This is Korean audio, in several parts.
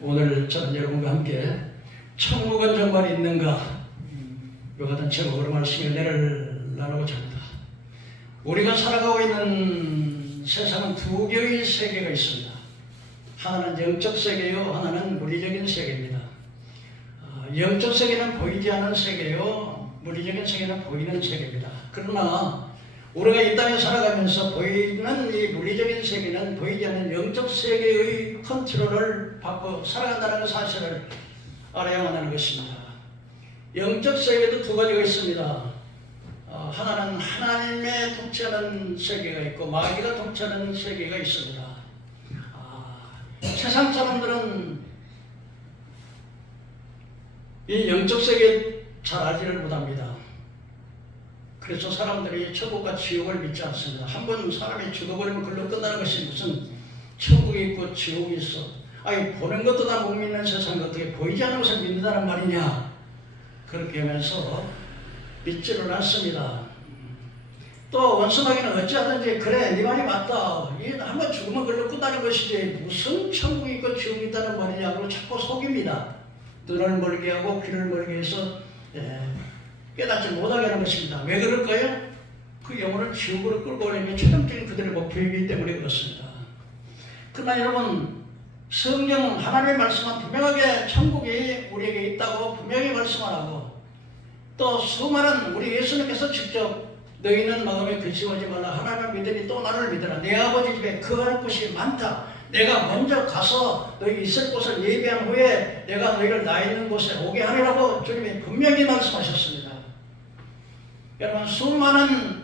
오늘 저는 여러분과 함께 천국은 정말 있는가? 이와 같은 제목으로 말씀을 나누고자 합니다. 우리가 살아가고 있는 세상은 두 개의 세계가 있습니다. 하나는 영적 세계요, 하나는 물리적인 세계입니다. 영적 세계는 보이지 않는 세계요, 물리적인 세계는 보이는 세계입니다. 그러나 우리가 이 땅에 살아가면서 보이는 이 물리적인 세계는 보이지 않는 영적 세계의 컨트롤을 받고 살아간다는 사실을 알아야 한다는 것입니다. 영적 세계도 두 가지가 있습니다. 하나는 하나님의 통치하는 세계가 있고 마귀가 통치하는 세계가 있습니다. 세상 사람들은 이 영적 세계 잘 알지를 못합니다. 그래서 사람들이 천국과 지옥을 믿지 않습니다. 한번 사람이 죽어버리면 그걸로 끝나는 것이 무슨 천국이 있고 지옥이 있어. 아니 보는 것도 다 못 믿는 세상에 어떻게 보이지 않는 것을 믿는다는 말이냐. 그렇게 하면서 믿지를 않습니다. 또 원수마귀는 어찌하든지 그래 네 말이 맞다. 한번 죽으면 그걸로 끝나는 것이지 무슨 천국이 있고 지옥이 있다는 말이냐고 자꾸 속입니다. 눈을 멀게 하고 귀를 멀게 해서 깨닫지 못하게 하는 것입니다. 왜 그럴까요? 그 영혼을 지옥으로 끌고 오는 게 최종적인 그들의 목표이기 때문에 그렇습니다. 그러나 여러분 성경 하나님의 말씀은 분명하게 천국이 우리에게 있다고 분명히 말씀하고 또 수많은 우리 예수님께서 직접 너희는 마음에 근심하지 말라 하나님을 믿으니 또 나를 믿으라 내 아버지 집에 거할 곳이 많다 내가 먼저 가서 너희 있을 곳을 예비한 후에 내가 너희를 나 있는 곳에 오게 하리라고 주님이 분명히 말씀하셨습니다. 여러분 수많은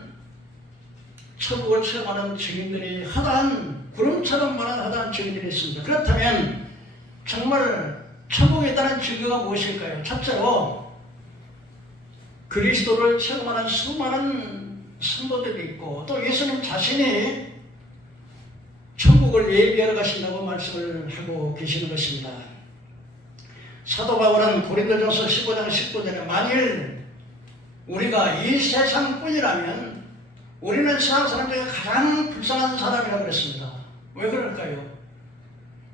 천국을 체험하는 증인들이 하다한 구름처럼 많은 하다한 증인들이 있습니다. 그렇다면 정말 천국에 있다는 증거가 무엇일까요? 첫째로 그리스도를 체험하는 수많은 성도들이 있고 또 예수님 자신이 천국을 예비하러 가신다고 말씀을 하고 계시는 것입니다. 사도 바울은 고린도전서 15장 19절에 만일 우리가 이 세상뿐이라면 우리는 세상 사람 중에 가장 불쌍한 사람이라고 그랬습니다. 왜 그럴까요?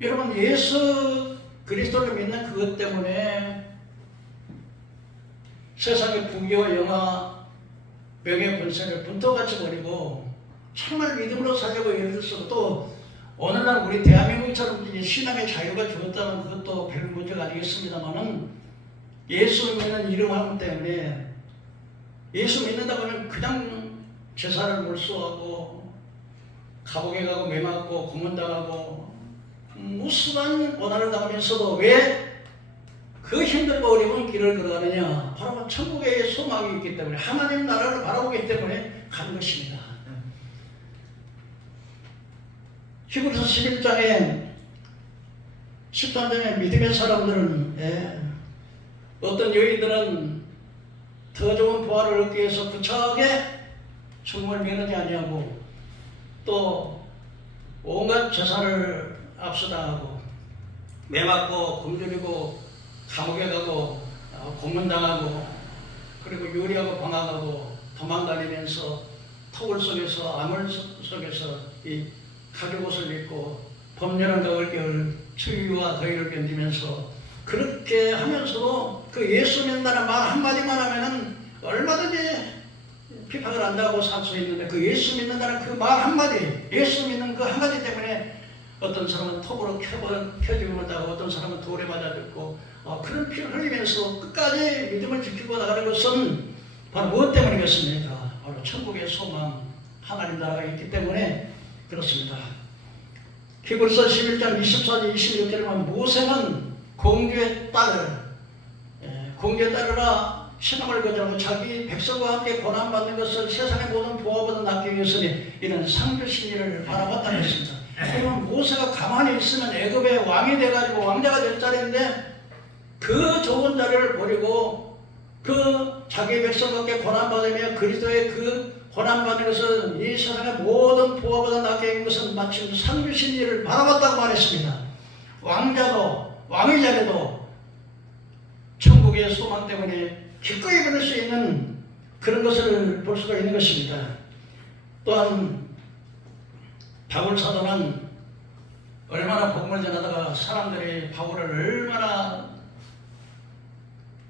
여러분 예수 그리스도를 믿는 그것 때문에 세상의 부귀와 영화, 명예, 권세를 분토같이 버리고 정말 믿음으로 살려고 예를 들어서 또 오늘날 우리 대한민국처럼 신앙의 자유가 주었다면 그것도 별 문제가 아니겠습니다만은 예수 믿는 이름함 때문에 예수 믿는다고 하면 그냥 제사를 몰수하고 감옥에 가고 매맞고 고문당하고 무수한 고난을 당하면서도 왜 그 힘들고 어려운 길을 걸어가느냐? 바로 천국의 소망이 있기 때문에 하나님 나라를 바라보기 때문에 가는 것입니다. 히브리서 11장에 13장에 믿음의 사람들은 어떤 여인들은 더 좋은 부활을 얻기 위해서 구차하게 죽음을 면하지 아니하고 또 온갖 재산을 압수당하고 매맞고 굶주리고 감옥에 가고 고문당하고 그리고 유리하고 방황하고 도망다니면서 토굴 속에서 암울 속에서 이 가죽옷을 입고 봄, 여름, 가을, 겨울 추위와 더위를 견디면서 그렇게 하면서도 그 예수 믿는다는 말 한마디만 하면은 얼마든지 비판을 안 당하고 살 수 있는데 그 예수 믿는다는 그 말 한마디 예수 믿는 그 한마디 때문에 어떤 사람은 톱으로 펴죽음을 당하고 어떤 사람은 돌에 맞아 죽고 그런 피를 흘리면서 끝까지 믿음을 지키고 나가는 것은 바로 무엇 때문이겠습니까? 바로 천국의 소망 하나님 나라가 있기 때문에 그렇습니다. 히브리서 11장 24절 26절에 보면 모세는 공주의 딸이라 신앙을 거절하고 자기 백성과 함께 고난받는 것을 세상의 모든 부하보다 낫기 위해서는 이런 상주신리를 바라봤다는 것입니다. 그러면 모세가 가만히 있으면 애굽의 왕이 돼가지고 왕자가 될 자리인데 그 좋은 자리를 버리고 그 자기 백성과 함께 고난받으며 그리스도의 그 고난받는 것은 이 세상의 모든 부하보다 낫게 한 것은 마침 상주신리를 바라봤다고 말했습니다. 왕자도 왕의 자리도 천국의 소망 때문에 기꺼이 받을 수 있는 그런 것을 볼 수가 있는 것입니다. 또한 바울 사도는 얼마나 복음을 전하다가 사람들이 바울을 얼마나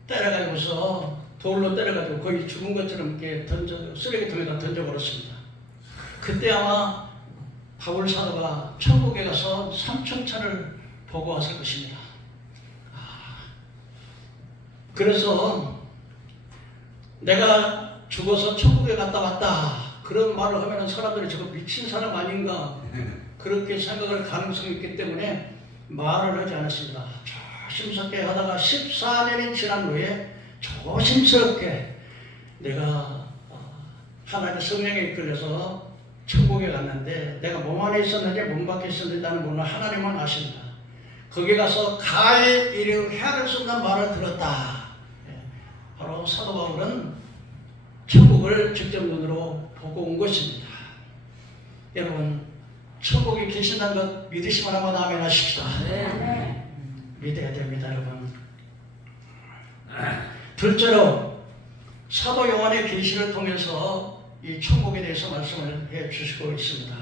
때려가지고서 돌로 때려가지고 거의 죽은 것처럼 이렇게 쓰레기통에다 던져버렸습니다. 그때 아마 바울 사도가 천국에 가서 삼층천을 보고 왔을 것입니다. 그래서 내가 죽어서 천국에 갔다 왔다 그런 말을 하면 사람들이 저거 미친 사람 아닌가 그렇게 생각할 가능성이 있기 때문에 말을 하지 않았습니다. 조심스럽게 하다가 14년이 지난 후에 조심스럽게 내가 하나님의 성령에 이끌려서 천국에 갔는데 내가 몸 안에 있었는지 몸 밖에 있었는지 나는 몰라. 하나님만 아십니다. 거기 가서 가히 이리 헤아릴 수 없는 말을 들었다. 바로 사도 바울은 천국을 직접 눈으로 보고 온 것입니다. 여러분 천국에 계신다는 것 믿으시면 한번 아멘 하십시다. 네. 믿어야 됩니다, 여러분. 둘째로 사도 요한의 계시를 통해서 이 천국에 대해서 말씀을 해 주시고 있습니다.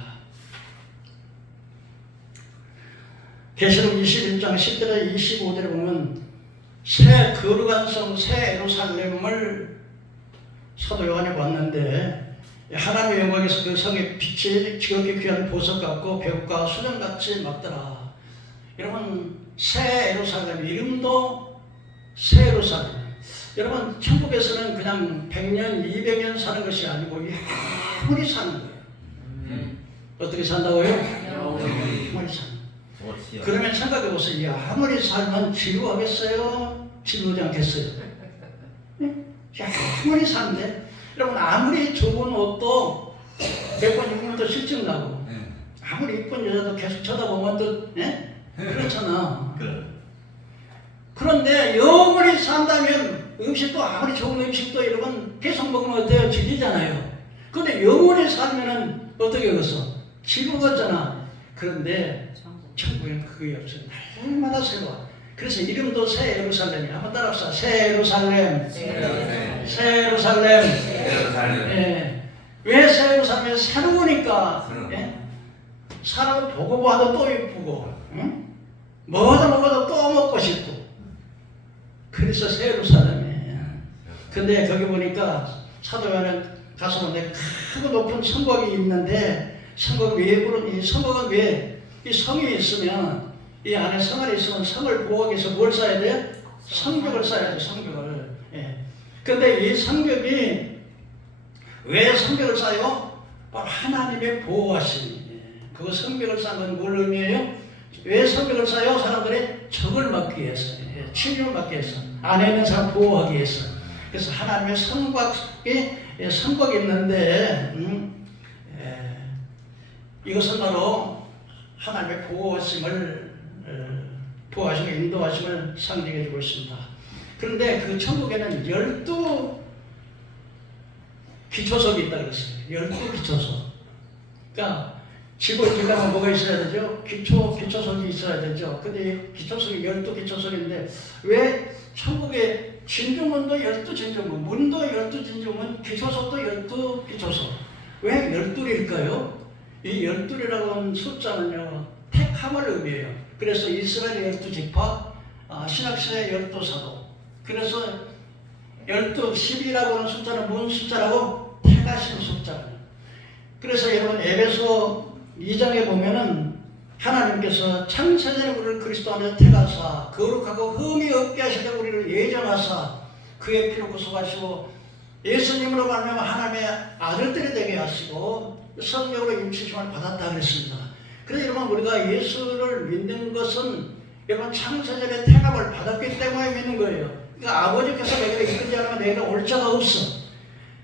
계시록 21장 10절에 25절에 보면 새 거룩한 성 새 예루살렘을 사도 요한이 봤는데 하나님의 영광에서 그 성의 빛이 지극히 귀한 보석 같고 배옷과 수정같이 막더라. 여러분 새 예루살렘 이름도 새 예루살렘. 여러분 천국에서는 그냥 100년 200년 사는 것이 아니고 영원히 사는 거예요. 어떻게 산다고요? 영원히 사는. 그러면 생각해 보세요. 아무리 살면 지루하겠어요? 지루하지 않겠어요? 아무리 사는데 여러분 아무리 좋은 옷도 몇 번 입으면 또 실증나고 아무리 이쁜 여자도 계속 쳐다보면 또 그렇잖아. 그런데 영원히 산다면 음식도 아무리 좋은 음식도 여러분 계속 먹으면 어때요? 질리잖아요. 그런데 영원히 살면은 어떻게 그랬어? 지루하잖아. 그런데 천국에는 그게 없어요. 얼마나 새로워. 그래서 이름도 새 예루살렘이야. 한번 따라합시다. 새 예루살렘. 새 예루살렘. 예. 왜 새 예루살렘이 새로우니까. 예? 사람을 보고 봐도 또 예쁘고, 응? 먹어도 또 먹고 싶고. 그래서 새 예루살렘이에요. 근데 거기 보니까 사도 요한은 가서 보는데 크고 높은 성곽이 있는데 성곽 위에 이 성곽은 왜? 이 성이 있으면 이 안에 성 안에 있으면 성을 보호하기 위해서 뭘 쌓아야 돼요? 성벽을 쌓아야죠. 성벽을. 예. 근데 이 성벽이 왜 성벽을 쌓아요? 바로 하나님의 보호하심. 예. 그거 성벽을 쌓은 건 뭘 의미해요? 왜 성벽을 쌓아요? 사람들이 적을 막기 위해서, 예. 침입을 막기 위해서, 안에 있는 사람 보호하기 위해서. 그래서 하나님의 성곽이 있는데 이것은 바로 하나님의 보호하심을 인도하심을 상징해 주고 있습니다. 그런데 그 천국에는 12 기초석이 있다고 했어요. 12 기초석. 그러니까 집을 지려면 뭐가 있어야 되죠? 기초석이 있어야 되죠. 근데 기초석이 12 기초석인데 왜 천국에 진주문도 12 진주문, 문도 12 진주문, 기초석도 12 기초석. 왜 12일까요? 이 12이라고 하는 숫자는요, 택함을 의미해요. 그래서 이스라엘 12지파, 신학시대 12사도. 그래서 12이라고 하는 숫자는 무슨 숫자라고? 택하신 숫자예요. 그래서 여러분 에베소 2장에 보면은 하나님께서 창세전에 우리를 그리스도 안에서 택하사 거룩하고 흠이 없게 하시려 우리를 예정하사 그의 피로 구속하시고 예수님으로 말미암아 하나님의 아들들이 되게 하시고 성령으로 임치심을 받았다 그랬습니다. 그래서 여러분 우리가 예수를 믿는 것은 여러분 창세전에 택함을 받았기 때문에 믿는 거예요. 그러니까 아버지께서 내게 이끌지 않으면 내가 올 자가 없어.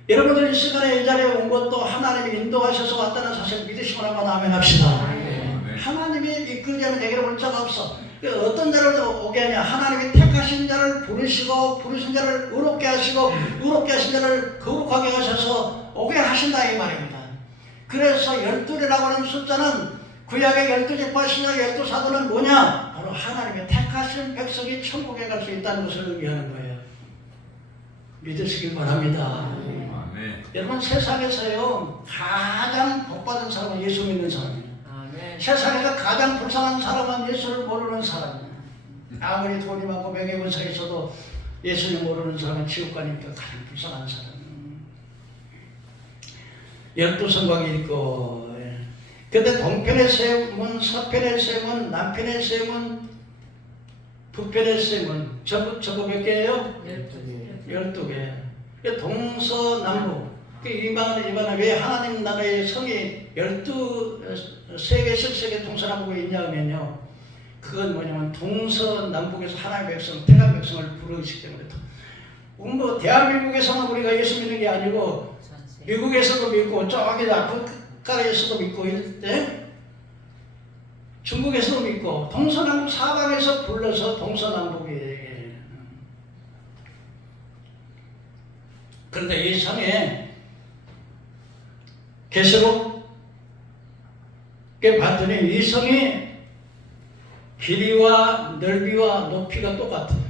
여러분들 이 시간에 이 자리에 온 것도 하나님이 인도하셔서 왔다는 사실 믿으시면 한번 아멘 합시다. 하나님이 이끌지 않으면 내게로 올 자가 없어. 어떤 자를 오게 하냐? 하나님이 택하신 자를 부르시고 부르신 자를 의롭게 하시고 의롭게 하신 자를 거룩하게 하셔서 오게 하신다 이 말입니다. 그래서 12이라고 하는 숫자는 구약의 12지파 신약 12사도는 뭐냐? 바로 하나님의 택하신 백성이 천국에 갈 수 있다는 것을 의미하는 거예요. 믿으시길 바랍니다. 여러분 세상에서요 가장 복받은 사람은 예수 믿는 사람이에요. 네. 세상에서 가장 불쌍한 사람은 예수를 모르는 사람이야. 아무리 돈이 많고 명예권세가 있어도 예수를 모르는 사람은 지옥 가니까 가장 불쌍한 사람. 12성곽이 있고, 근데 동편의 세 문, 서편의 세 문, 남편의 세 문, 북편의 세 문, 전부 몇 개예요? 12개. 동서남북. 이만은 왜 하나님 나라의 성이 12세계, 13개 동서남북에 있냐면요. 그건 뭐냐면 동서남북에서 하나님의 백성, 태간 백성을 부르시기 때문에. 뭐 대한민국에서만 우리가 예수 믿는 게 아니고 미국에서도 믿고 저기 아프리카에서도 믿고 이때 중국에서도 믿고 동서남북 사방에서 불러서 동서남북이. 그런데 이 성에 계시록에 봤더니 이 성이 길이와 넓이와 높이가 똑같아요.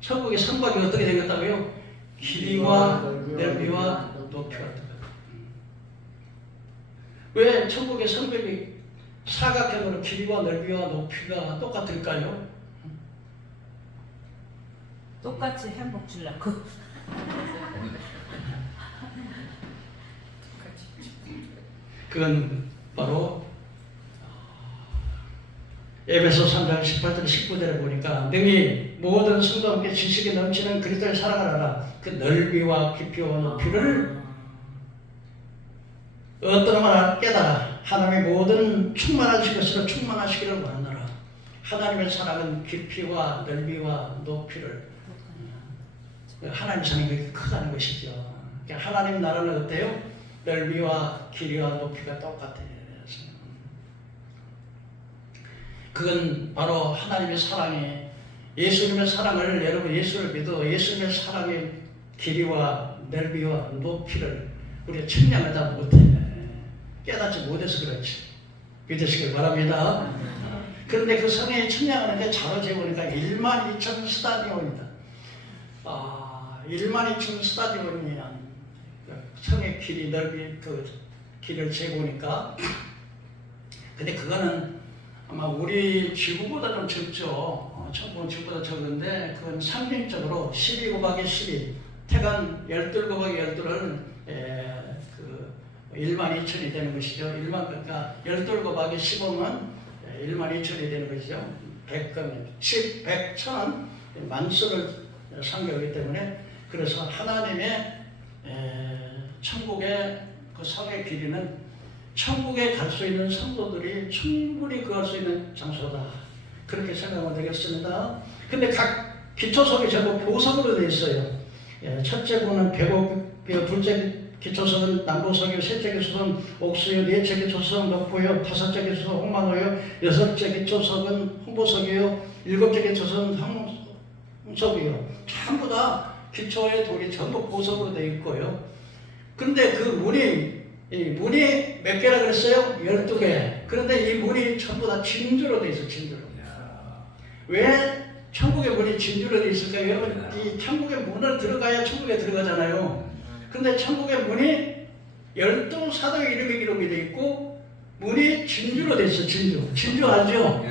천국의 성곽이 어떻게 생겼다고요? 길이와 넓이와 높이가 똑같아요. 왜 천국의 성벽이 사각형으로 길이와 넓이와 높이가 똑같을까요? 똑같이 행복 주려고. 그건 바로 에베소 3장 18절 19절에 보니까 능히 모든 성도와 함께 지식이 넘치는 그리스도의 사랑을 알아. 그 넓이와 깊이와 높이를 어떤 말 깨달아. 하나님의 모든 충만하신 것으로 충만하시기를 원하노라. 하나님의 사랑은 깊이와 넓이와 높이를 하나님 사랑이 그렇게 크다는 것이죠. 하나님 나라는 어때요? 넓이와 길이와 높이가 똑같아요. 그건 바로 하나님의 사랑이 예수님의 사랑을 여러분 예수를 믿어 예수님의 사랑의 길이와 넓이와 높이를 우리가 측량을 다 못해. 깨닫지 못해서 그렇지. 믿으시길 바랍니다. 그런데 그 성에 측량하는데 자로 재보니까 12,000 스타디온이다. 12,000 스타디온이 성의 길이 넓이 그 길을 재보니까 근데 그거는 아마 우리 지구보다 좀 적죠. 천국은 지구보다 적은데 그건 상징적으로 12 곱하기 12 태간 12 곱하기 12를 12,000이 되는 것이죠. 그러니까 12 곱하기 15면 12,000이 되는 것이죠. 100은 10, 100, 1000은 만수를 상징하기 때문에 그래서 하나님의 천국의 그 성의 길이는 천국에 갈 수 있는 성도들이 충분히 거할 수 있는 장소다. 그렇게 생각하면 되겠습니다. 근데 각 기초석이 전부 보석으로 되어 있어요. 첫째 부는 배곡이요, 둘째 기초석은 남보석이요, 셋째 기초석은 옥수요, 넷째 기초석은 녹보요, 다섯째 기초석은 홍만호요, 여섯째 기초석은 홍보석이요, 일곱째 기초석은 황석이요. 전부 다 기초의 돌이 전부 보석으로 되어 있고요. 그런데 그 문이 몇 개라 그랬어요? 12개. 그런데 이 문이 전부 다 진주로 되어 있어요. 진주로. 왜 천국의 문이 진주로 되어 있을까요? 여러분, 이 천국의 문을 들어가야 천국에 들어가잖아요. 그런데 천국의 문이 12사도의 이름이 기록이 되어 있고 문이 진주로 되어 있어요. 진주 알죠?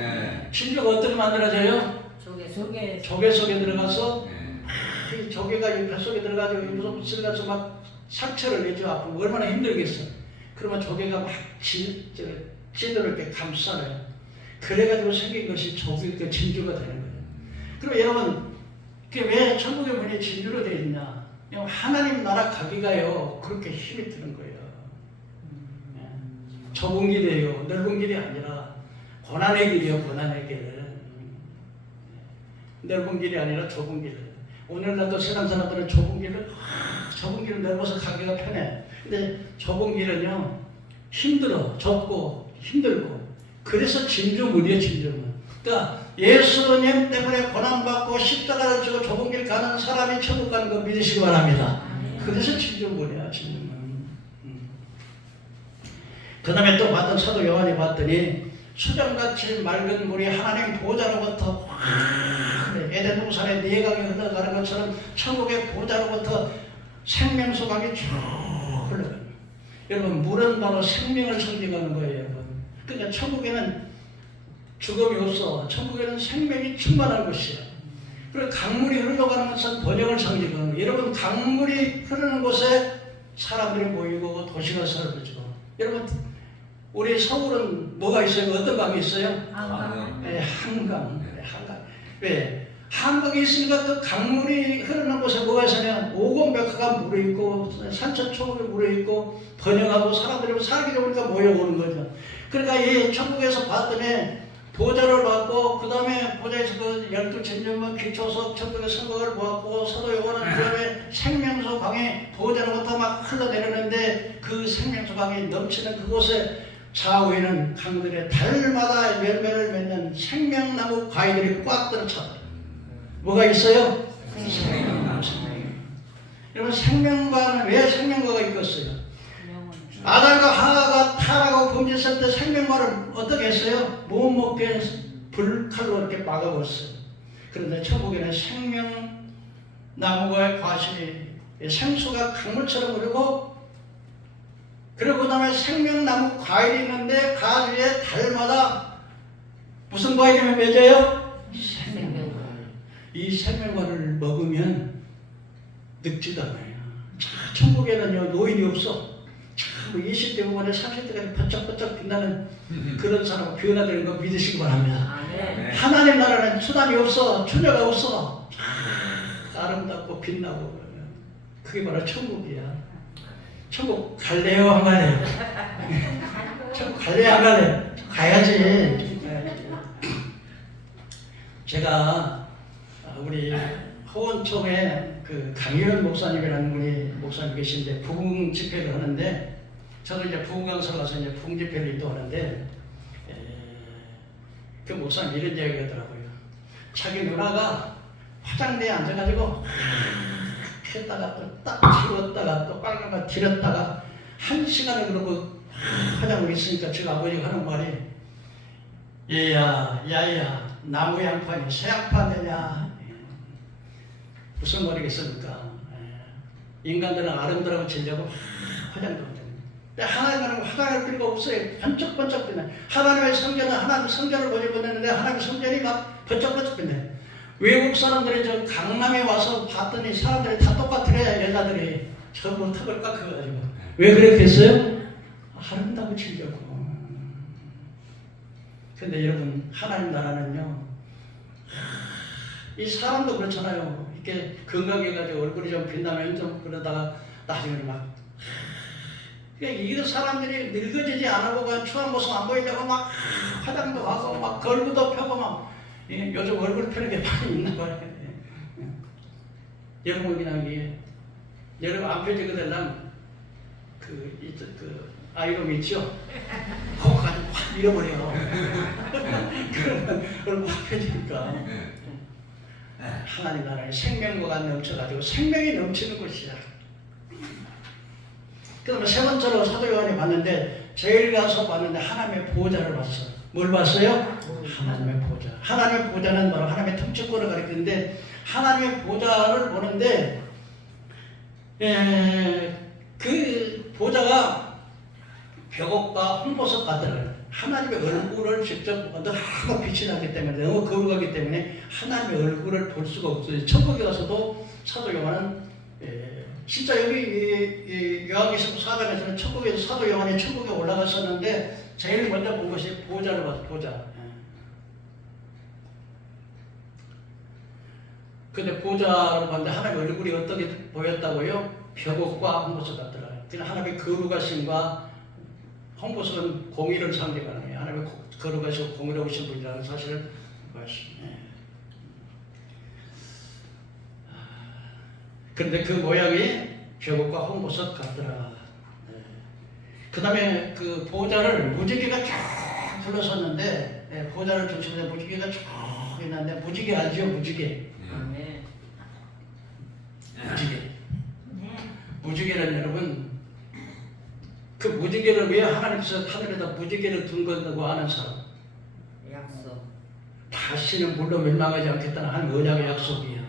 진주가 어떻게 만들어져요? 조개 속에 들어가서 이 조개가 이 뱃속에 들어가지고 무슨 들어가서 막 상처를 내죠. 아프면 얼마나 힘들겠어. 그러면 조개가 막 찌들을 이렇게 감싸요. 그래가지고 생긴 것이 조개 진주가 되는 거예요. 그럼 여러분, 그게 왜 천국의 문이 진주로 되어 있냐? 하나님 나라 가기가요 그렇게 힘이 드는 거예요. 좁은 길이에요. 넓은 길이 아니라 고난의 길이에요. 고난의 길. 넓은 길이 아니라 좁은 길. 오늘날도 세상 사람들은 좁은 길은 넓어서 가기가 편해. 근데 좁은 길은요 힘들어. 좁고 힘들고. 그래서 진주문이에요. 진주문. 그러니까 예수님 때문에 고난받고 십자가를 지고 좁은 길 가는 사람이 천국 가는 거 믿으시기 바랍니다. 그래서 진주문이야. 진주문. 그 다음에 또 봤던 사도 요한이 봤더니 수정같이 맑은 물이 하나님 보좌로부터 에덴 동산에 네 강이 흘러가는 것처럼 천국의 보좌로부터 생명수 강이 쭉 흘러가요. 여러분 물은 바로 생명을 상징하는 거예요. 여러분. 그러니까 천국에는 죽음이 없어. 천국에는 생명이 충만한 곳이야. 그리고 강물이 흘러가는 것은 번영을 상징하는 거예요. 여러분 강물이 흐르는 곳에 사람들이 모이고 도시가 사라지고. 여러분 우리 서울은 뭐가 있어요? 어떤 강이 있어요? 한강. 네, 한강. 네, 한강. 왜? 한강이 있으니까 그 강물이 흐르는 곳에 뭐가 있으냐? 오공백화가 물에 있고 산천초목에 물에 있고 번영하고 사람들이 살기 좋으니까 모여오는 거죠. 그러니까 이 천국에서 봤더니 보좌를 받고 그 다음에 보좌에서 그 12천년만 기초석 천국의 성곽을 보았고 사도 요한은 그 다음에 생명수 강에 보좌로부터 막 흘러내리는데 그 생명수 강이 넘치는 그곳에 좌우에는 강들의 달마다 열매를 맺는 생명나무 과일들이 꽉 들어찼다. 뭐가 있어요? 생명나무. 여러분 생명과는 왜 생명과가 있겠어요? 아담과 하와가 타락하고 범죄했을 때 생명과를 어떻게 했어요? 못 먹게 불칼로 이렇게 막아버렸어요. 그런데 천국에는 생명나무가 과실이 생수가 강물처럼 흐르고 그리고 그 다음에 생명나무 과일이 있는데 가지에 달마다 무슨 과일이 맺어요? 생명과일. 이 생명과를 먹으면 늙지도 않아요. 천국에는요 노인이 없어. 참 20대 후반에 30대까지 번쩍번쩍 빛나는 그런 사람 변화되는 거 믿으시기 바랍니다. 하나님 나라는 수담이 없어. 처녀가 없어. 아름답고 빛나고 그게 바로 천국이야. 천국 갈래요 안 갈래요? 천국 갈래요 안 갈래요? 가야지. 제가 우리 호원총에 그 강희원 목사님이라는 분이 목사님 계신데 부흥 집회를 하는데 저도 이제 부흥 강사를 가서 이제 부흥 집회를 인도하는데 그 목사님 이런 이야기 하더라고요. 자기 누나가 화장대에 앉아가지고 했다가 또 딱 지웠다가 또 빨간맛 지렸다가 1시간을 그러고 화장을 있으니까 제가 아버지가 하는 말이 얘야 야야 나무 양판이 새 양판이냐 무슨 말이겠습니까? 인간들은 아름다라고 지려고 화장도 못합니다. 하나님은 화장할 필요가 없어요. 번쩍번쩍 빛나. 하나님의 성전은 하나님의 성전을 보지 못했는데 하나님의 성전이 막 번쩍번쩍 빛나. 외국 사람들이 저 강남에 와서 봤더니 사람들이 다 똑같으래. 여자들이 전부 턱을 깎아가지고 왜 그렇게 했어요? 아름다고 지려고. 근데 여러분 하나님 나라는요 이 사람도 그렇잖아요. 이렇게 건강해가지고 얼굴이 좀 빛나면 좀 그러다가 나중에 막 이 사람들이 늙어지지 않아고 추한 모습 안 보이려고 막 화장도 하고 막 걸구도 펴고 막 요즘 얼굴 펴는 게 많이 있나 봐요. 여러분 그냥 여러분 안 펴지거든 그 아이롱 있죠? 그거 가지고 확 밀어버려. 그러면 확 펴지니까. 하나님 나라에 생명과가 넘쳐가지고 생명이 넘치는 곳이야. 그다음에 세 번째로 사도 요한이 봤는데 제일 가서 봤는데 하나님의 보좌를 봤어. 뭘 봤어요? 하나님의 보좌. 하나님의 보좌는 바로 하나님의 통치권을 가리키는데 하나님의 보좌를 보는데 그 보좌가 벽옥과 홍보석 같은 하나님의 얼굴을 직접 너무 빛이 나기 때문에 너무 거룩하기 때문에 하나님의 얼굴을 볼 수가 없어요. 천국에 가서도 사도 요한은 진짜 여기 요한계시록 4장에서는 천국에서 사도 요한이 천국에 올라갔었는데 제일 먼저 본 것이 보좌를 봤어. 보좌. 근데 보좌를 봤는데 하나님의 얼굴이 어떻게 보였다고요? 벽옥과 홍보석 같더라. 그냥 하나님의 거룩하심과 홍보석은 공의를 상징하는 거예요. 하나님의 거룩하시고 공의로우신 분이라는 사실을 보였습니다. 그런데 그 모양이 벽옥과 홍보석 같더라. 그 다음에 그 보좌를 무지개가 쫙 둘러섰는데 보좌를 중심으로 무지개가 쭉 있는데 무지개 알죠? 무지개. 무지개. 무지개는 여러분 그 무지개를 왜 하나님께서 하늘에다 무지개를 둔 건다고 아는 사람? 약속. 다시는 물로 멸망하지 않겠다는 한 언약의 약속이야.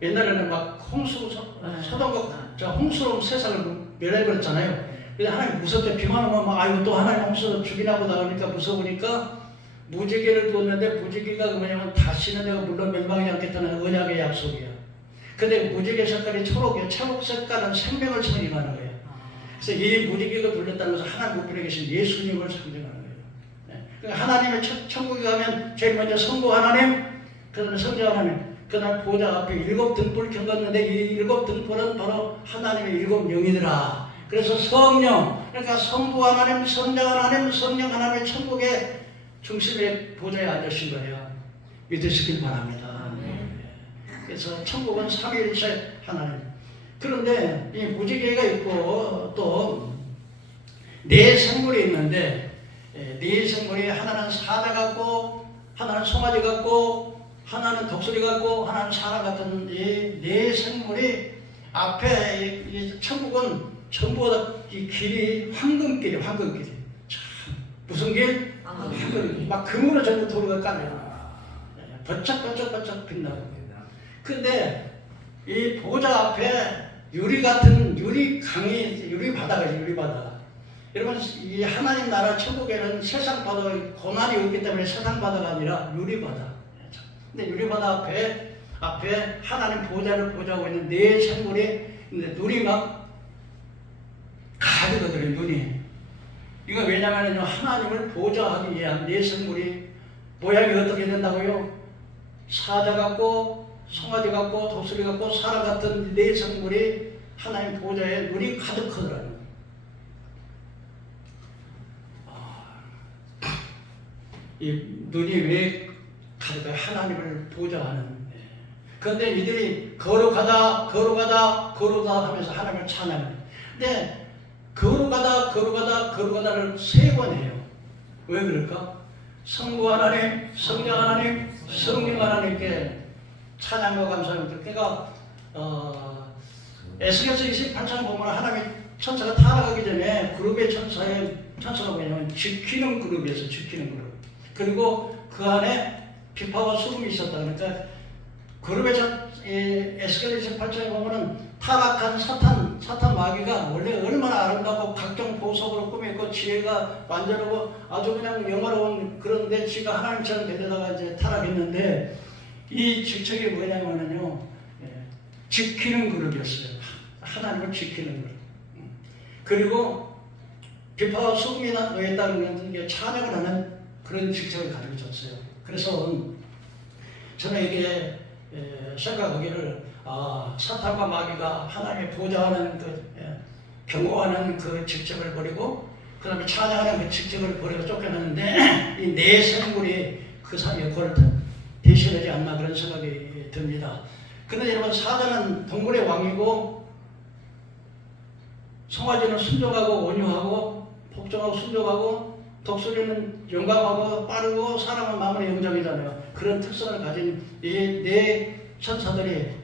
옛날에는 막 홍수, 소돔과 홍수로운 세상을 멸해버렸잖아요. 그래서 하나님 무섭게 비만 오면 막 아이고 또 하나님 없어 죽이나 보다 그러니까 무서우니까 무지개를 두었는데 무지개가 뭐냐면 다시는 내가 물론 멸망하지 않겠다는 언약의 약속이야. 근데 무지개 색깔이 초록이야. 초록 색깔은 생명을 상징하는 거예요. 그래서 이 무지개가 둘렸다는 것은 하나님 우편에 계신 예수님을 상징하는 거예요. 네. 그러니까 하나님의 천국에 가면 제일 먼저 성부 하나님, 그 다음에 성자 하나님, 그 다음에 보좌 앞에 7 등불을 켜갔는데 이 7 등불은 바로 하나님의 7 영이더라. 그래서 성령, 그러니까 성부 하나님, 성자 하나님, 성령 하나님의 천국의 중심에 보좌에 앉으신 거예요. 믿으시길 바랍니다. 그래서 천국은 삼위일체 하나님. 그런데 이 무지개가 있고 또 네 생물이 있는데 네 생물이 하나는 사자 같고 하나는 송아지 같고 하나는 독수리 같고 하나는 사람 같은 이 네 생물이 앞에 이 천국은 전부 다 이 길이 황금길이 황금길이. 참 무슨 길? 황금길. 막 금으로 전부 도로가 깔려요. 번쩍번쩍번쩍 빛나고. 근데 이 보좌 앞에 유리 같은 유리 강이 유리 바다가 유리 바다. 여러분 이 하나님 나라 천국에는 세상 바다 고난이 없기 때문에 세상 바다가 아니라 유리 바다. 근데 유리 바다 앞에 하나님 보좌를 보좌하고 있는 네 생물이 눈이 막 가득하더래요. 눈이. 이거 왜냐면요 하나님을 보좌하기 위한 네 생물이 모양이 어떻게 된다고요? 사자 같고 송아지 같고 독수리 같고 사람 같은 네 생물이 하나님 보좌에 눈이 가득하더라고요. 이 눈이 왜 가득해? 하나님을 보좌하는. 그런데 이들이 걸어가다 하면서 하나님을 찬양해요. 근데 걸어가다를 3번 해요. 왜 그럴까? 성부 하나님, 성령 하나님, 성령 하나님께 찬양과 감사합니다. 그러니까 에스겔서 28장 보면 하나님 천사가 타락하기 전에 그룹의 천사가 뭐냐면 지키는 그룹이었어요. 지키는 그룹. 그리고 그 안에 비파와 수금이 있었다. 그러니까 그룹의 에스겔 28장에 보면은 타락한 사탄 마귀가 원래 얼마나 아름답고 각종 보석으로 꾸몄고 지혜가 완전하고 아주 그냥 영화로운 그런데 지가 하나님처럼 되려다가 이제 타락했는데 이 직책이 뭐냐면요 지키는 그룹이었어요. 하나님을 지키는 그룹. 그리고 비파와 수금이 놓였다는 게 찬양을 하는 그런 직책을 가지고 있었어요. 그래서 저는 이게 생각하기를 사탄과 마귀가 하나님의 보좌하는 경고하는 그 직책을 버리고 그 다음에 찬양하는 그 직책을 버리고 쫓겨났는데 이 네 생물이 그 역할을 대신하지 않나 그런 생각이 듭니다. 그런데 여러분 사자는 동물의 왕이고 송아지는 순종하고 온유하고 복종하고 순종하고 독수리는 용감하고 빠르고 사람은 마음의 영장이잖아요. 그런 특성을 가진 이 네 천사들이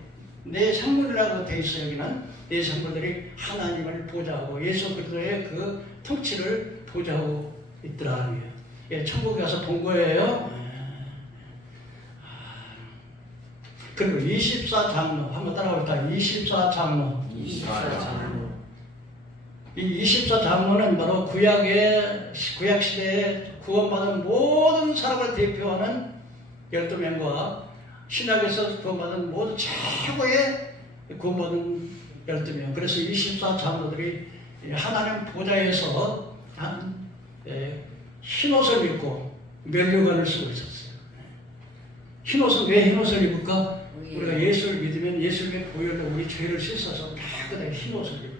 네 생물이라고 되어 있어요. 여기는 네 생물들이 하나님을 보좌하고 예수 그리스도의 그 통치를 보좌하고 있더라는 거예요. 예, 천국에 가서 본 거예요. 그리고 24장로 한번 따라볼까요? 24장로. 이 24장로는 바로 구약 시대에 구원받은 모든 사람을 대표하는 12명과 신약에서 구원받은 모든 최고의 구원받은 12명. 그래서 24장로들이 하나님 보좌에서 흰옷을 입고 면류관을 쓰고 있었어요. 흰옷은 왜 흰옷을 입을까? 우리가 예수를 믿으면 예수님의 보혈로 우리 죄를 씻어서 깨끗하게 흰옷을 입어요.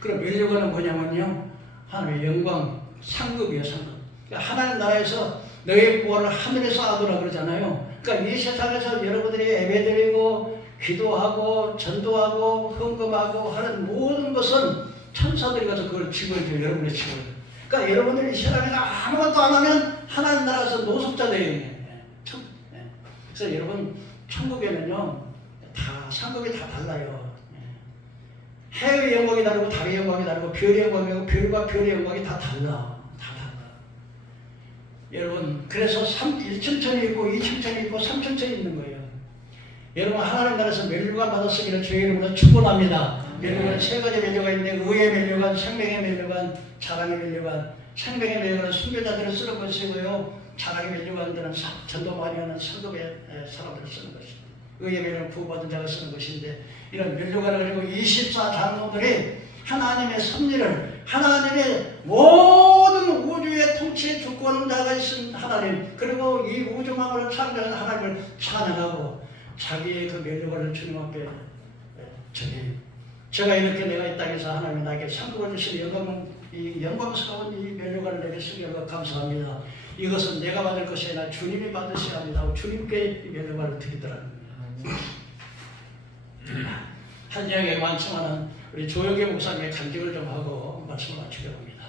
그럼 면류관은 뭐냐면요 하나님의 영광, 상급이에요. 상급. 그러니까 하나님 나라에서 너의 부활을 하늘에서 하더라 그러잖아요. 그러니까 이 세상에서 여러분들이 예배드리고 기도하고 전도하고 헌금하고 하는 모든 것은 천사들이 가서 그걸 직원해줘요. 여러분의 직원. 그러니까 여러분들이 이 세상에서 아무것도 안 하면 하나님 나라에서 노숙자 되어요. 그래서 여러분 천국에는요 다 상급이 다 달라요. 해의 영광이 다르고 달의 영광이 다르고 별의 영광이고 별과 별의 영광이 다 달라. 여러분 그래서 1층천이 있고 2층천이 있고 3층천이 있는 거예요. 여러분 하나님 나라에서 멸류관 받았으기를 주의 이름으로 축원합니다. 면류관 세 가지 면류가 있는데 의의 면류관, 생명의 면류관, 자랑의 면류관. 생명의 면류관은 순교자들을 쓰는 것이고요. 자랑의 면류관들은 전도 많이 하는 성도의 사람들을 쓰는 것입니다. 의의 면류관은 구원받은 자가 쓰는 것인데 이런 면류관을 가지고 24장로들이 하나님의 섭리를 하나님의 모든 우주의 통치의 주권은 자가 있은 하나님 그리고 이 우주 만물을 창조한 하나님을 찬양하고 자기의 그 면류관을 주님 앞에 제가 이렇게 내가 이 땅에서 하나님이 나에게 상급을 주신 이 영광스러운 이 면류관을 내게 쓰기로 감사합니다. 이것은 내가 받을 것이 아니라 주님이 받으셔야 합니다. 주님께 이 면류관을 드리더랍니다. 한 이야기가 많지만은 우리 조영기 목사님의 간증을 좀 하고 말씀을 마치려고 합니다.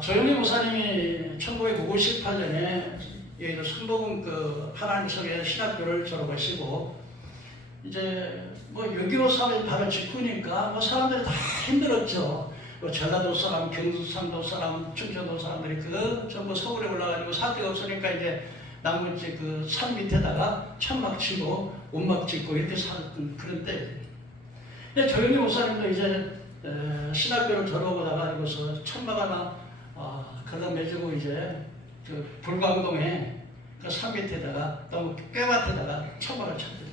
조영기 목사님이 1958년에 여의도 성복음 그 하나님 속의 신학교를 졸업하시고 이제 뭐 6.25 사회 바로 직후니까 뭐 사람들이 다 힘들었죠. 뭐 전라도 사람, 경상도 사람, 충청도 사람들이 그 전부 서울에 올라가지고 살 데가 없으니까 이제 나머지 그 산 밑에다가 천막 치고 운막 짓고 이렇게 살던 그런 때. 근데 조영기 목사님도 이제 신학교를 졸업하다가 이곳서 천막 하나 그러다 매주고 이제 그 불광동에 그 산 밑에다가 또 꾀밭에다가 천막을 쳤더니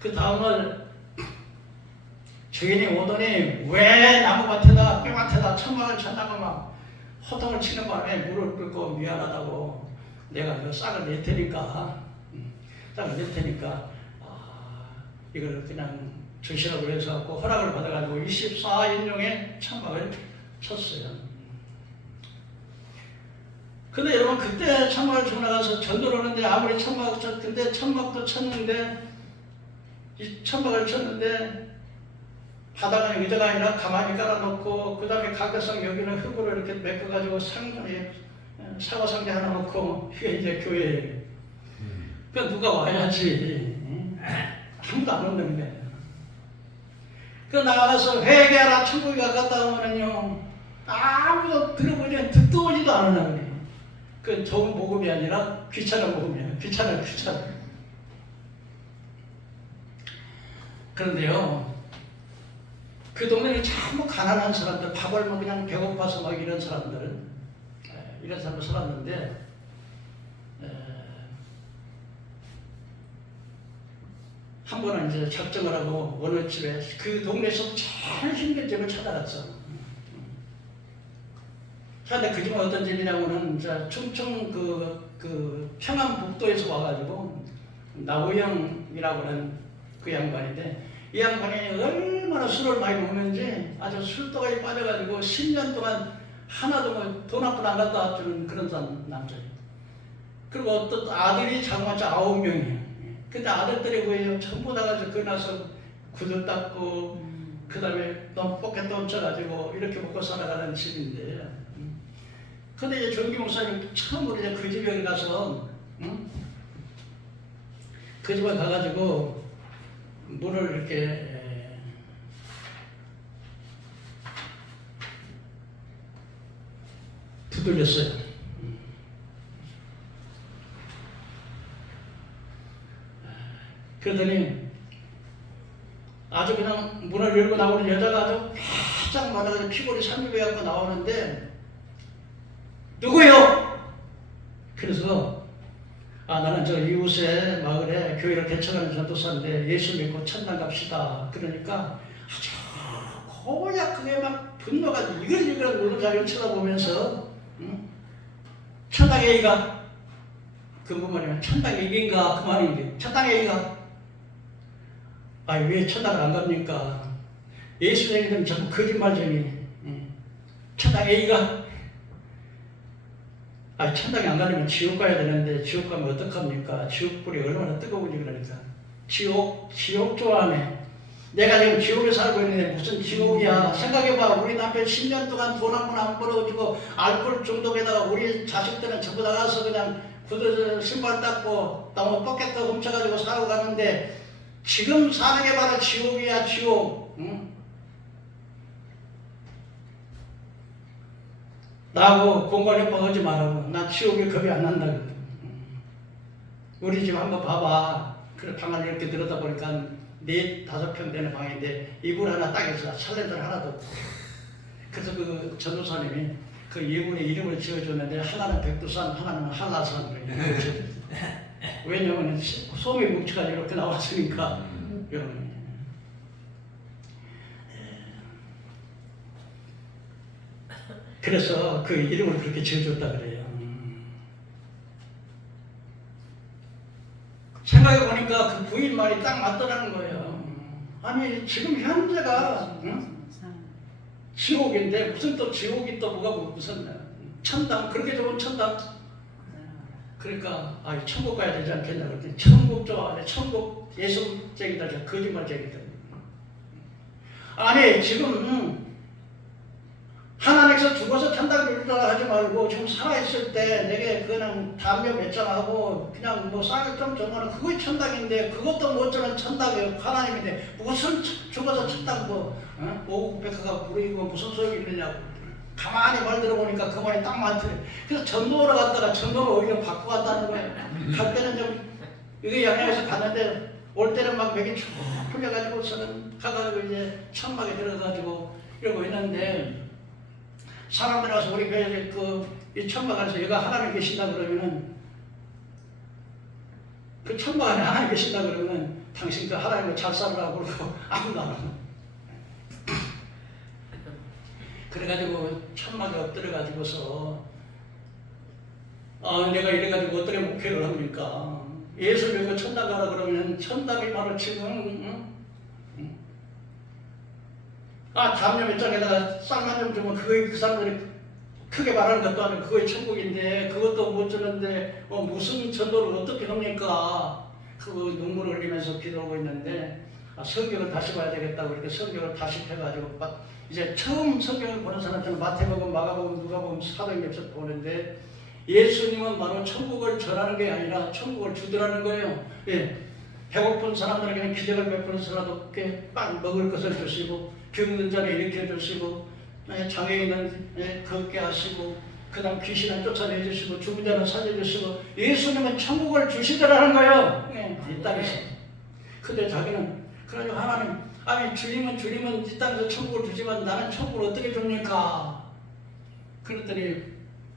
그 다음날 주인이 오더니 왜 나무밭에다 꾀밭에다 천막을 쳤다고 막 호통을 치는 바람에 물을 끓고 미안하다고 내가 이거 싹을 낼 테니까 이걸 그냥 주시라고 그래서 허락을 받아가지고 24인용의 천막을 쳤어요. 근데 여러분 그때 천막을 주고 나가서 전도를 하는데 아무리 천막을 근데 천막도 쳤는데 이 천막을 쳤는데 바닥은 의자가 아니라 가만히 깔아놓고 그 다음에 각각성 여기는 흙으로 이렇게 메꿔가지고 사과 상자 하나 놓고 이게 이제 교회예요. 그 누가 와야지. 아무도 안 온다는 거예요. 그 나가서 회개하라 천국에 가깝다 하면은요 아무도 들어보지 듣도 오지도 않으나 그래요. 그 좋은 복음이 아니라 귀찮은 복음이에요. 귀찮아. 그런데요 그 동네는 참 가난한 사람들 밥을 뭐 그냥 배고파서 막 이런 사람들 살았는데 한 번은 이제 작정을 하고 어느 집에 그 동네에서 제일 힘든 집을 찾아갔어. 근데 그 집은 어떤 집이냐고는 충청 그 평안북도에서 와가지고 나우영이라고 하는 그 양반인데 이 양반이 얼마나 술을 많이 먹는지 아주 술도가에 빠져가지고 10년 동안 하나도 뭐 돈 한 푼 안 갖다 주는 그런 남자예요. 그리고 어떤 아들이 자그마치 9명이에요. 근데 아들들이 뭐예요? 전부 다 가지고 그 나서 구두 닦고 그 다음에 또 포켓 던쳐가지고 이렇게 먹고 살아가는 집인데 근데 이제 조영기 목사님 처음으로 이제 그 집에 가서 그 집에 가가지고 문을 이렇게 두들렸어요. 그러더니 아주 그냥 문을 열고 나오는 여자가 아주 바짝 말하는 피골이 삼겹이 갖고 나오는데 누구요? 그래서 나는 저 이웃의 마을에 교회를 개척하는 전도사인데 예수 믿고 천당 갑시다. 그러니까 아주 고약하게 막 분노가 이글이글 노동자를 쳐다보면서 천당에 이가 그 말이면 천당에 이긴가 그 말인데 천당에 이가 왜 천당을 안 갑니까? 예수님은 자꾸 거짓말쟁이 천당에 이가 천당에 안 가려면 지옥 가야 되는데 지옥 가면 어떡합니까? 지옥불이 얼마나 뜨거운지 그러니까 지옥 좋아하네. 내가 지금 지옥에 살고 있는데 무슨 지옥이야. 생각해봐. 우리 남편 10년 동안 돈 한 푼 안 벌어주고 알코올 중독에다가 우리 자식들은 전부 나가서 그냥 구두 신발 닦고 나무 포켓도 훔쳐가지고 사고 가는데 지금 사는 게 바로 지옥이야. 지옥. 나하고 공갈협박 하지 말라고. 나 지옥에 겁이 안 난다. 우리 집 한번 봐봐. 그래 방을 이렇게 들여다보니까 4-5평 되는 방인데 이불 하나 딱 있어. 살림들 하나도 없고. 그래서 그 전도사님이 그 이불의 이름을 지어줬는데 하나는 백두산, 하나는 한라산. 왜냐면 솜이 뭉쳐가지고 이렇게 나왔으니까. 여러분. 그래서 그 이름을 그렇게 지어줬다 그래요. 생각해보니까 그 부인 말이 딱 맞더라는 거예요. 아니 지금 현재가 지옥인데 무슨 또 지옥이 또 뭐가 무슨 천당 그렇게 좋은 천당 그러니까 천국 가야 되지 않겠냐 그랬더니 천국 좋아하네. 천국 예수쟁이다 거짓말쟁이다. 아니 지금 하나님께서 죽어서 천당에 이르라 하지 말고 지금 살아있을 때 내게 그냥 담요 몇 장 하고 그냥 뭐 쌀을 좀 정하는 그게 천당인데 그것도 못 주는 천당이에요. 하나님인데 무슨 죽어서 천당 뭐 오국백화가 부르이고 무슨 소용이 있느냐고. 가만히 말 들어보니까 그 말이 딱 맞더래. 그래서 전도로 갔다가 전도를 오히려 바꾸고 간다는 거예요. 갈 때는 좀 이게 양양에서 갔는데 올 때는 막 맥이 쭉 풀려가지고서는 가가지고 이제 천막에 들어가가지고 이러고 있는데 사람들이 와서 우리 교회에 이 천막 안에서 얘가 하나님 계신다 그러면은 그 천막 안에 하나님 계신다 그러면 당신 그 하나님을 잘 살으라고 그러고 아무도 안 하고 그래가지고 천막에 엎드려가지고서 내가 이래가지고 어떻게 목회를 합니까? 예수 믿고 천당 가라 그러면 천당이 바로 지금 담요 몇 장에다가 쌀만 좀 주면 그 사람들이 크게 말하는 것도 아니고 그거의 천국인데 그것도 못 주는데 무슨 전도를 어떻게 합니까? 그 눈물을 흘리면서 기도하고 있는데 성경을 다시 봐야 되겠다고 이렇게 성경을 다시 펴가지고 이제 처음 성경을 보는 사람들은 마태복음, 마가복음, 누가복음, 사도행전을 보는데 예수님은 바로 천국을 전하는 게 아니라 천국을 주더라는 거예요. 예. 배고픈 사람들에게는 기적을 베푸는 사람들께 빵 먹을 것을 주시고 병든 자를 일으켜 주시고 장애인은 걷게 하시고 그 다음 귀신은 쫓아내 주시고 죽은 자는 살려주시고 예수님은 천국을 주시더라는 거예요. 이 땅에서. 근데 자기는 그래가지고 하나님 아니 주님은 이 땅에서 천국을 주지만 나는 천국을 어떻게 줍니까? 그랬더니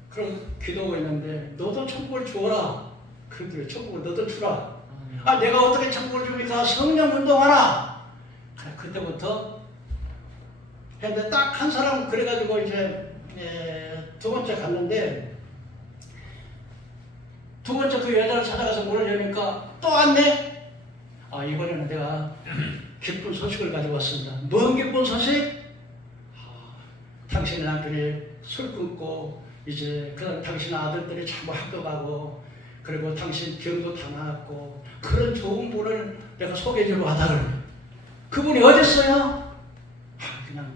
그런 기도가 있는데 너도 천국을 주어라. 그랬더니 천국을 너도 주라. 내가 어떻게 천국을 줍니까? 성령 운동하라. 그때부터 했는데 딱 한 사람 그래가지고 이제 두 번째 갔는데 두 번째 그 여자를 찾아가서 문을 여니까 또 왔네. 이번에는 내가 기쁜 소식을 가지고 왔습니다. 뭔 기쁜 소식? 당신의 남편이 술 끊고 이제 그다음 당신 아들들이 전부 학교 가고 그리고 당신 병도 다 나았고 그런 좋은 분을 내가 소개해주려고 하다를 그분이 어디 있어요? 그냥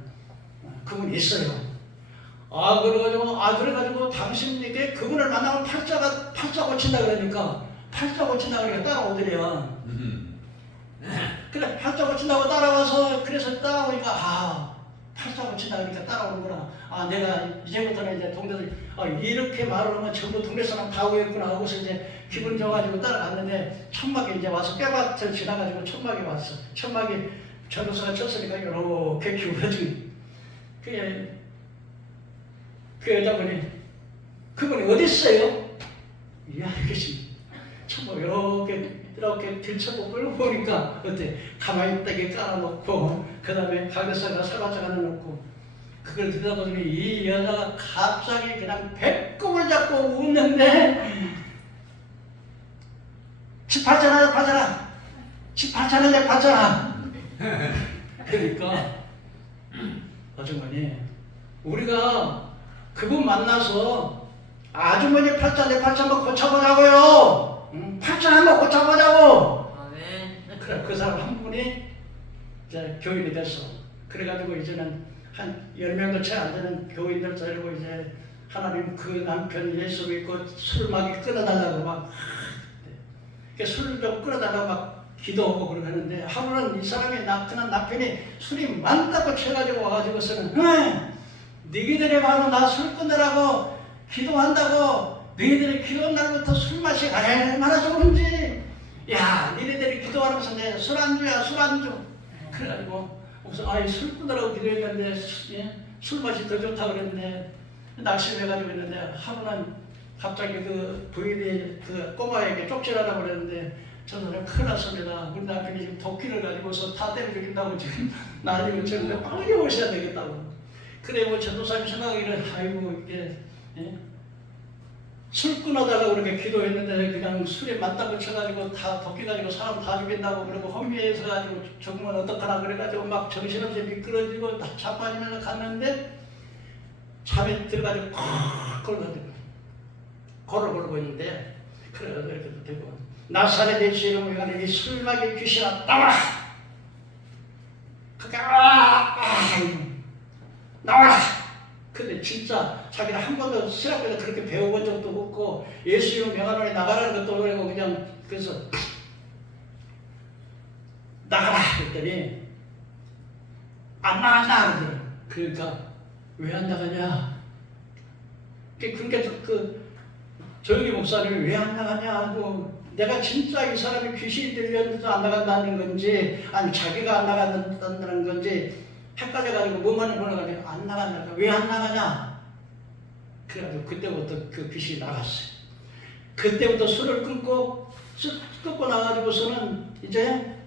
그분이 있어요. 그래가지고 당신에게 그분을 만나면 팔자 고친다 그러니까 팔자 고친다 그러니까 따라오더래요. 그래 팔자 고친다고 따라와서 그래서 따라오니까 팔자 고친다 그러니까 따라오는구나. 내가 이제부터는 이제 동네들 이렇게 말을 하면 전부 동네 사람 다 오겠구나 하고서 이제 기분 좋아가지고 따라갔는데 천막에 이제 와서 뼈밭을 지나가지고 천막에 왔어. 천막에 전도사가 쳤으니까 이렇게 기울어진 그 여자분이 그분이 어디 있어요? 이 안에 계십니다. 천막 이렇게 들쳐보고 끌고 보니까 어때? 가만히 있다게 깔아놓고 그 다음에 가게사가 사과장 하나 놓고 그걸 들여다보니 이 여자가 갑자기 그냥 배꼽을 잡고 웃는데 집 팔잖아 집 팔잖아 그러니까 아주머니 우리가 그분 만나서 아주머니 팔자 내 팔자 한번 고쳐보자고요. 팔자 한번 고쳐보자고. 그래 그 사람 한 분이 이제 교인이 됐어. 그래가지고 이제는 한 10명도 채 안 되는 교인들 데리고 이제 하나님 그 남편 예수 믿고 술 막 끊어달라고 막 술 좀 끊어달라고 막 기도하고 그러는데 하루는 이 사람이 그냥 남편이 술이 많다고 취해가지고 와가지고서는 너희들이 바로 나 술 끊으라고 기도한다고 너희들이 기도한 날부터 술 맛이 얼마나 좋은지 야, 니네들이 기도하면서 내 술안주야, 술안주. 그래가지고 무슨 술 끊으라고 기도했는데 술 맛이 더 좋다 그랬네. 낙심해가지고 있는데 하루는 갑자기 그 부인이 그 꼬마에게 쪽지하라고 그랬는데 저는 큰일 났습니다. 우리 남편이 지금 도끼를 가지고서 다 때려 죽인다고 지금 나중에 저는 빨리 오셔야 되겠다고. 그래 뭐 전도사님 생각하기를 아이고 이게 술 끊어달라고 그렇게 기도했는데 그냥 술에 맞다고 쳐가지고 다 도끼 가지고 사람 다 죽인다고 그러고 허미에서 가지고 죽으면 어떡하나 그래가지고 막 정신없이 미끄러지고 다 자빠지면서 갔는데 잠에 들어가지고 콱 걸어가지고 걸어버리고 있는데 그래가지고 이렇게 되고 나사렛 예수 이름으로 가는 이 술막의 귀신아 나와라! 그게 나와라! 근데 진짜 자기는 한 번도 시락에서 그렇게 배워본 적도 없고 예수 이름 명하노니 나가라는 것도 모르고 그냥 그래서 나가라 그랬더니 안 나간다 그러더라고요. 그러니까 왜 안 나가냐? 그러니까 조영기 목사님이 왜 안 나가냐? 내가 진짜 이 사람이 귀신이 들렸는데도 안 나간다는 건지 아니 자기가 안 나간다는 건지 헷갈려가지고 뭐만 보내가지고 안 나간다니까 왜 안 나가냐? 그래가지고 그때부터 그 귀신이 나갔어요. 그때부터 술을 끊고 나가지고서는 이제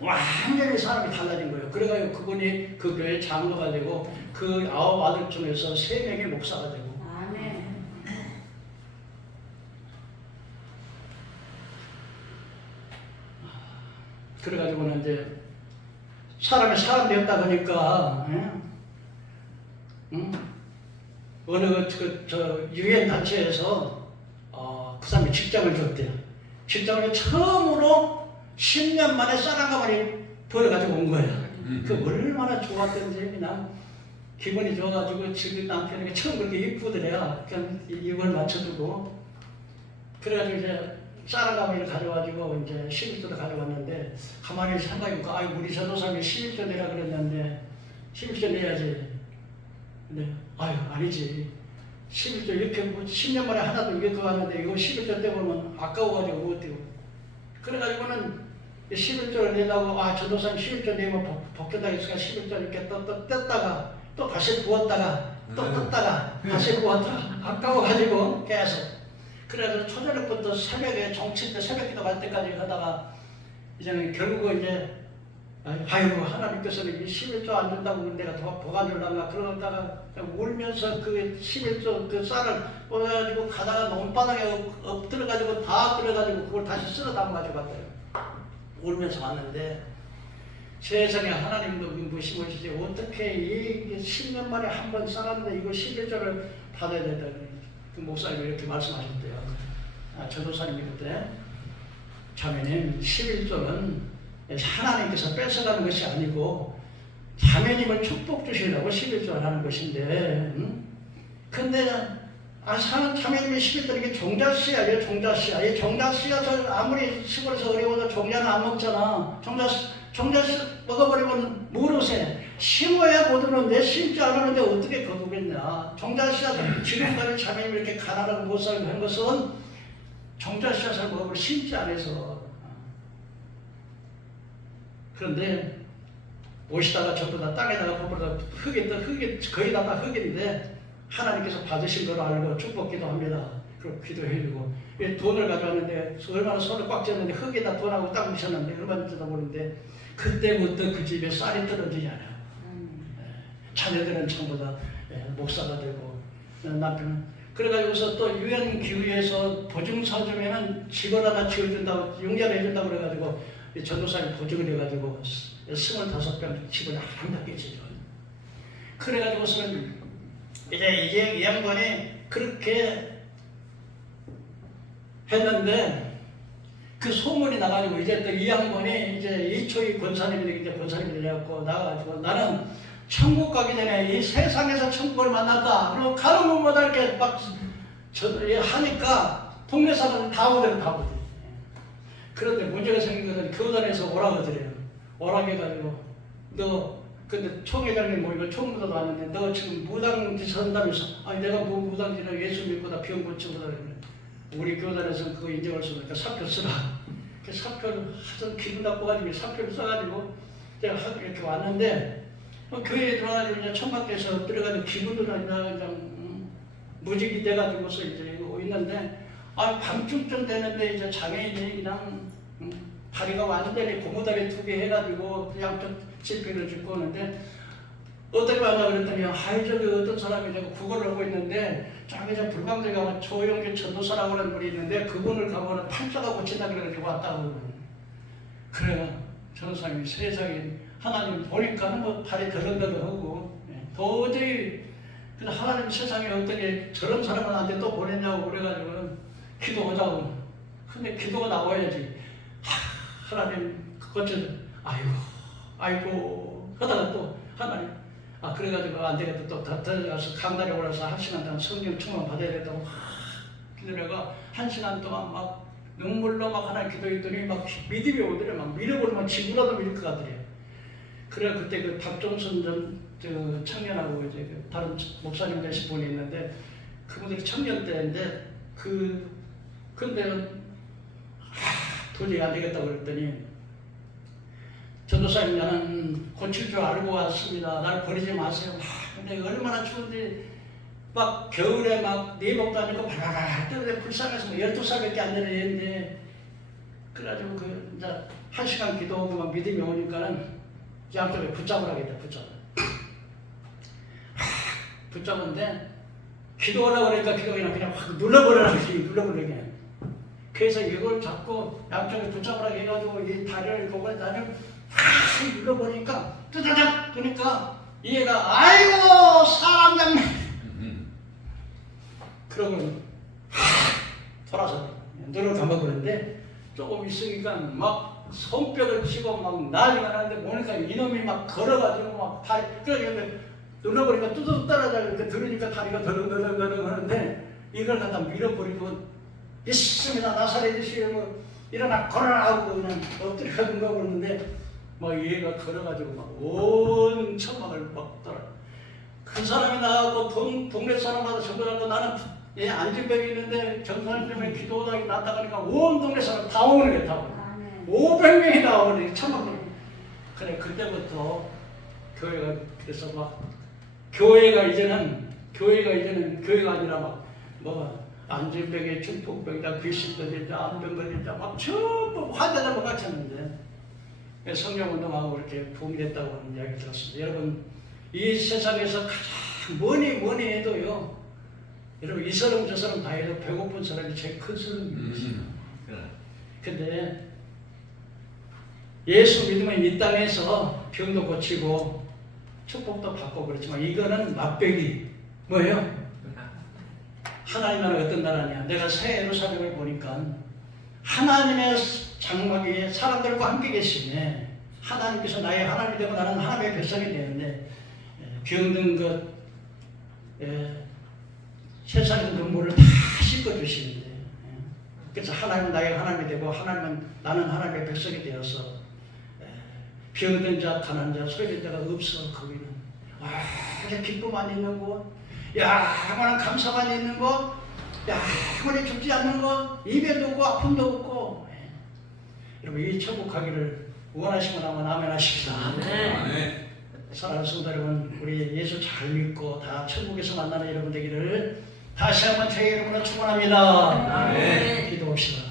완전히 사람이 달라진 거예요. 그래가지고 그분이 그 교회 장로가 되고 그 9 아들 중에서 3명이 목사가 되고. 아멘. 그래가지고는 이제 사람이 사람 되었다 보니까 어느 저 유엔 단체에서 그 사람이 직장을 줬대요. 직장을 처음으로 10년 만에 쌀 가마니 벌어가지고 온 거예요. 그 얼마나 좋았던지 그냥 기분이 좋아가지고 지금 남편에게 처음 그렇게 이쁘더래요. 그냥 입을 맞춰주고 그래가지고 이제 쌀 가마니를 가져가지고 이제 11조를 가져왔는데 가만히 생각해보니까 우리 전도사님이 11조 내라 그랬는데 11조 내야지. 근데 아니지. 11조 이렇게 뭐 10년 만에 하나도 이게 들어왔는데 이거 11조 떼보면 아까워가지고 못 떼고. 그래가지고는 11조를 내려고 전도사님 11조 내면 벗겨다 있으니까 11조 이렇게 또 뗐다가 또 다시 부었다가 또 떴다가 다시 부었다가 아까워가지고 계속. 그래서 초저녁부터 새벽에 정치 때 새벽 기도 갈 때까지 하다가 이제 결국은 이제 하나님께서는 이 11조 안 준다고 내가 도관 줄란가 그러다가 울면서 그 11조 그 쌀을 뽑아가지고 가다가 논바닥에 엎드려가지고 다 엎드려가지고 그걸 다시 쓸어 담아가지고 갔대요. 울면서 왔는데 세상에 하나님도 무심하시지 어떻게 이 10년 만에 한 번 쌀았는데 이거 11조를 받아야 된다. 그 목사님이 이렇게 말씀하셨대요. 전도사님이 그때 자매님 11조는 하나님께서 뺏어가는 것이 아니고 자매님을 축복 주시려고 11조를 하는 것인데 근데 자매님이 11조 이게 종자씨야. 종자씨야. 이 종자씨야 아무리 시골에서 어려워도 종자는 안 먹잖아. 종자씨 먹어버리면 모르세. 심어야 못 오는데 심지 않았는데 어떻게 거두겠냐. 종자씨앗을 지금까지 자매님이 이렇게 가난하고 못 살게 한 것은 종자씨앗을 먹으면 심지 않아서. 그런데 오시다가 전부 다 땅에다가 버무다 흙이 거의 다 흙인데 하나님께서 받으신 걸 알고 축복기도 합니다. 그리고 기도해주고 돈을 가져왔는데 얼마나 손을 꽉 쥐었는데 흙에다 돈하고 딱 묻혔는데 얼마나 뜯어 보는데 그때부터 그 집에 쌀이 떨어지지 않아요. 자녀들은 전부 다 목사가 되고 남편은 그래가지고서 또 유엔 기후에서 보증서점에는 집을 하나 지어준다고 용접해준다고 그래가지고 전도사님 보증을 해가지고 25병 집을 아름답게 지어줘. 그래가지고서는 이제 이 양반이 그렇게 했는데 그 소문이 나가지고 이제 또 이 양반이 이제 이초희 권사님이 이제 권사님이 되었고 나가지고 나는 천국 가기 전에 이 세상에서 천국을 만났다. 그리고 가는 곳마다 이렇게 막 하니까 동네 사람들 다 오더래. 그런데 문제가 생긴 것은 교단에서 오라고 하더래요. 오라고 해가지고 너 근데 총회장님 모이고 총무도 왔는데 너 지금 무당지 선다면서 내가 뭐 무당지라 예수 믿고 다 병 고치고 그러네. 우리 교단에서 그거 인정할 수 없으니까 사표 쓰라. 그 사표를 하도 기분 나빠가지고 사표를 써가지고 제가 이렇게 왔는데 교회에 들어가지고 이제 천막에서 들어가지고 기분도 그냥 무직이 돼가지고서 이제 있는데 밤중쯤 되는데 이제 장애인이 그냥 다리가 완전히 고무다리 2개 해가지고 양쪽 실패를 줍고 오는데 어떻게 하냐 그랬더니 저기 어떤 사람이 제가 구걸을 하고 있는데 저기 저 불광대 가면 조영규 전도사라고 하는 분이 있는데 그분을 가보면 팔자가 고친다 그래가지고 왔다고. 그래요. 전도사님이 세상에 하나님 보니까는 뭐 발이 더른더더하고 도저히 그래서 하나님 세상에 어떻게 저런 사람을 나한테 또 보냈냐고 그래가지고 기도하자고. 근데 기도가 나와야지. 하나님 그것을 아이고 하다가 또 하나님 그래가지고 안 되겠다 또 들어가서 강단에 올라서 1시간 동안 성령 충만 받아야 된다고 기도해가 1시간 동안 막 눈물로 막 하나님 기도했더니 막 믿음이 오더래. 막 밀어버리면 지구라도 밀 것 같더래요. 그래 그때 그 박종선 저 청년하고 이제 그 다른 목사님 되신 분이 있는데 그분들이 청년 때인데 근데 도저히 안 되겠다고 그랬더니 전도사님 나는 고칠 줄 알고 왔습니다. 날 버리지 마세요. 근데 얼마나 추운데 막 겨울에 막 내복도 아니고 바라바라 뜨는데 불쌍해서 12살밖에 안 되는 애인데 그래가지고 그 이제 1시간 기도하고 막 믿음이 오니까는 양쪽에 붙잡으라겠다. 붙잡은데 기도하라고 그러니까 기도가 그냥 확 눌러버리게. 그래서 이걸 잡고 양쪽에 붙잡으라고 해가지고 이 다리를 보고 나를 확 눌러버리니까 뜨다닥 그러니까 얘가 아이고 사람 잡네. 그러고 돌아서 눈을 감아버렸는데 조금 있으니까 막 손뼉을 치고 막 난리가 나는데 보니까 이놈이 막 걸어가지고 막 다리 그러니까 눌러버리니까 뚜둑 떨어져 들으니까 다리가 덜렁덜렁 하는데 이걸 갖다 밀어버리고 있습니다. 나사렛 예수의 뭐 일어나 걸어라고 그냥 엎드려 누가 그러는데 막 얘가 걸어가지고 막 온 천막을 막 돌아. 그 사람이 나가고 동네 사람마다 전부 다 나는 안진병이 있는데 정사님 때문에 기도하다 났다가니까 온 동네 사람 다 오는 게 다 오고 500명이 다 오는 천막을. 그래 그때부터 교회가 그래서 막 교회가 이제는 교회가 아니라 막 뭐 안진병에 중풍병이다 귀신 걸린다 암병 걸린다 막 전부 환자들 뭐 같았는데 성령운동하고 이렇게 도움이 됐다고 하는 이야기 들었습니다. 여러분 이 세상에서 가장 뭐니 해도요 여러분 이 사람 저 사람 다 해도 배고픈 사람이 제일 큰 사람입니다. 근데 예수 믿으면 이 땅에서 병도 고치고 축복도 받고 그렇지만 이거는 맛배기 뭐예요? 하나님 나라 어떤 나라냐? 내가 새 예루살렘을 보니까 하나님의 장막 위에 사람들과 함께 계시네. 하나님께서 나의 하나님이 되고 나는 하나님의 백성이 되는데 병든 것 세상의 눈물을 다 씻어주시는데 그래서 하나님은 나의 하나님이 되고 하나님은 나는 하나님의 백성이 되어서 병든 자, 가난한 자, 소외된 자가 없어. 거기는 아주 기쁨만 있는 곳, 영원한 감사만 있는 곳, 영원히 죽지 않는 곳, 이별도 없고 아픔도 없고. 여러분 이 천국 가기를 원하시면 한번 아멘 하십시다. 아멘. 사랑하는 성도 여러분, 우리 예수 잘 믿고 다 천국에서 만나는 여러분 되기를 다시 한번 저희 이름으로 축원합니다. 아멘. 기도합시다.